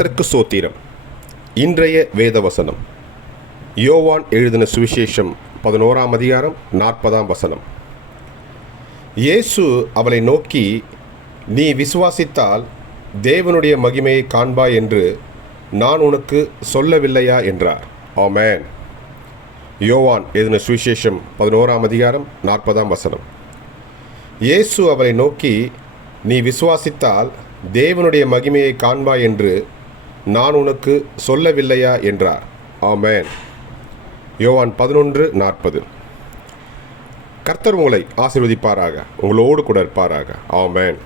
கர்த்தருக்கு ஸ்தோத்திரம். இன்றைய வேதவசனம் யோவான் எழுதின சுவிசேஷம் 11ஆம் அதிகாரம் 40ஆம் வசனம். இயேசு அவளை நோக்கி, நீ விசுவாசித்தால் தேவனுடைய மகிமையை காண்பாய் என்று நான் உனக்கு சொல்லவில்லையா என்றார். ஆமென். யோவான் எழுதின சுவிசேஷம் 11ஆம் அதிகாரம் 40ஆம் வசனம். இயேசு அவளை நோக்கி, நீ விசுவாசித்தால் தேவனுடைய மகிமையை காண்பாய் என்று நான் உனக்கு சொல்லவில்லையா என்றார். ஆமென். யோவான் 11:40. கர்த்தர் உங்களை ஆசீர்வதிப்பாராக, உங்களோடு கூட இருப்பாராக. ஆமென்.